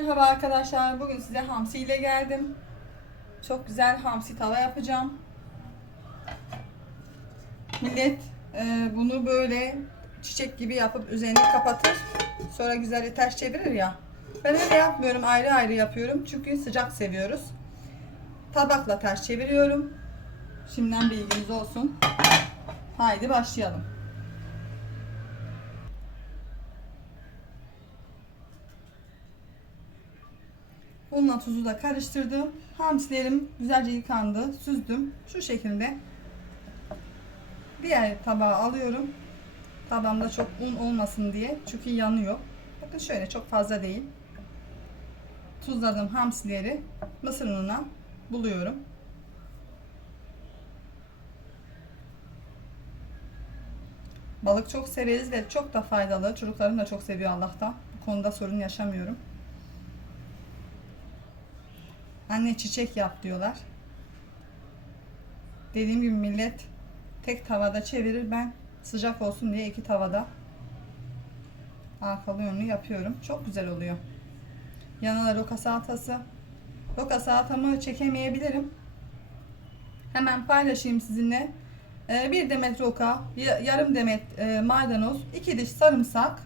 Merhaba arkadaşlar. Bugün size hamsi ile geldim. Çok güzel hamsi tava yapacağım. Millet e, bunu böyle çiçek gibi yapıp üzerini kapatır. Sonra güzel ters çevirir ya. Ben öyle yapmıyorum. Ayrı ayrı yapıyorum. Çünkü sıcak seviyoruz. Tabakla ters çeviriyorum. Şimdiden bilginiz olsun. Haydi başlayalım. Unla tuzu da karıştırdım. Hamsilerim güzelce yıkandı. Süzdüm. Şu şekilde. Diğer tabağa alıyorum. Tabağımda çok un olmasın diye. Çünkü yanıyor. Bakın şöyle çok fazla değil. Tuzladım hamsileri mısır ununa buluyorum. Balık çok severiz ve çok da faydalı. Çocuklarım da çok seviyor Allah'tan. Bu konuda sorun yaşamıyorum. Anne çiçek yap diyorlar. Dediğim gibi millet tek tavada çevirir. Ben sıcak olsun diye iki tavada arkalı yönlü yapıyorum. Çok güzel oluyor. Yanına roka salatası. Roka salatamı çekemeyebilirim. Hemen paylaşayım sizinle. Ee, bir demet roka, ya- yarım demet e, maydanoz, iki diş sarımsak.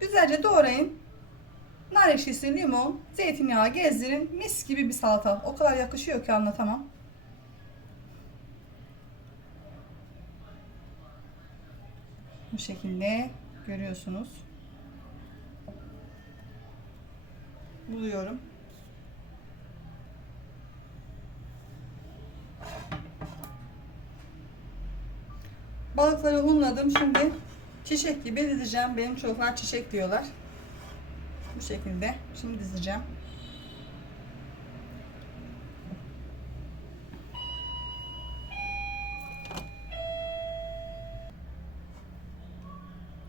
Güzelce doğrayın. Nar ekşisi, limon, zeytinyağı gezdirin. Mis gibi bir salata. O kadar yakışıyor ki anlatamam. Bu şekilde görüyorsunuz. Buluyorum. Balıkları unladım. Şimdi çiçek gibi dizeceğim. Benim çocuklar çiçek diyorlar. Bu şekilde. Şimdi dizeceğim.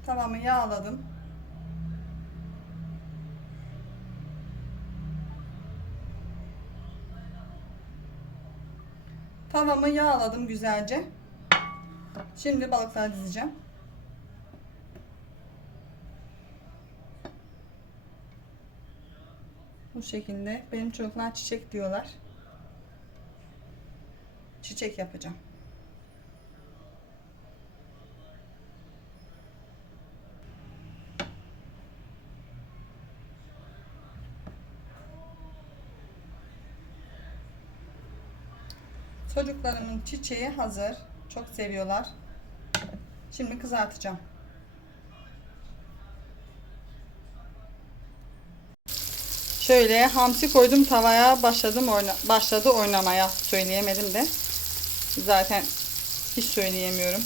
Tamamı yağladım. Tavamı yağladım güzelce. Şimdi balıkları dizeceğim. Bu şekilde. Benim çocuklar çiçek diyorlar. Çiçek yapacağım. Çocuklarımın çiçeği hazır. Çok seviyorlar. Şimdi kızartacağım. Şöyle hamsi koydum tavaya başladım oyna başladı oynamaya söyleyemedim de. Zaten hiç söyleyemiyorum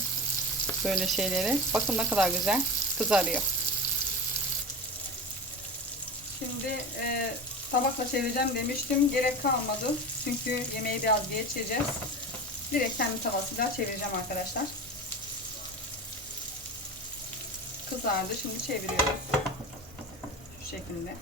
böyle şeyleri. Bakın ne kadar güzel kızarıyor. Şimdi e, tabakla çevireceğim demiştim. Gerek kalmadı. Çünkü yemeği biraz geç yiyeceğiz. Direkt kendi tavasıyla çevireceğim arkadaşlar. Kızardı. Şimdi çeviriyoruz. Şu şekilde.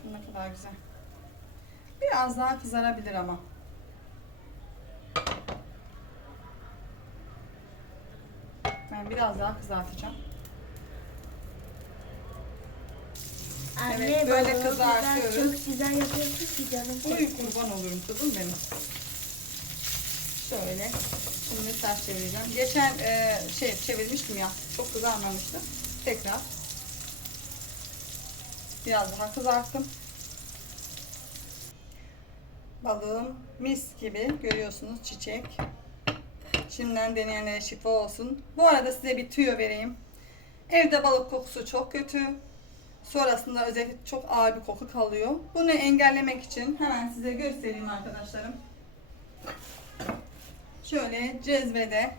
Bakın ne kadar güzel. Biraz daha kızarabilir ama. Ben biraz daha kızartacağım. Anne Evet, böyle kızartıyoruz. Çok güzel yapıyorsun ki canım Uy kurban olurum kızım benim. Şöyle. Şimdi ters çevireceğim. Geçen e, şey çevirmiştim ya. Çok kızarmamıştı. Tekrar. Biraz daha kızarttım. Balığım mis gibi görüyorsunuz çiçek. Şimdiden deneyenlere şifa olsun. Bu arada size bir tüyo vereyim. Evde balık kokusu çok kötü. Sonrasında özellikle çok ağır bir koku kalıyor. Bunu engellemek için hemen size göstereyim arkadaşlarım. Şöyle cezvede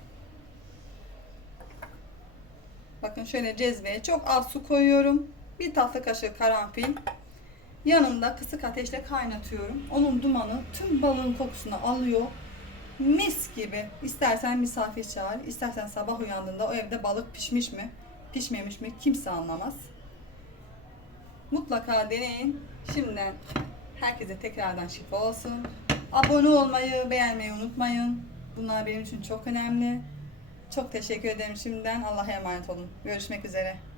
bakın şöyle cezveye çok az su koyuyorum. Bir tatlı kaşığı karanfil. Yanında kısık ateşle kaynatıyorum. Onun dumanı tüm balığın kokusunu alıyor. Mis gibi. İstersen misafir çağır, istersen sabah uyandığında o evde balık pişmiş mi, pişmemiş mi kimse anlamaz. Mutlaka deneyin. Şimdiden herkese tekrardan şifa olsun. Abone olmayı, beğenmeyi unutmayın. Bunlar benim için çok önemli. Çok teşekkür ederim şimdiden. Allah'a emanet olun. Görüşmek üzere.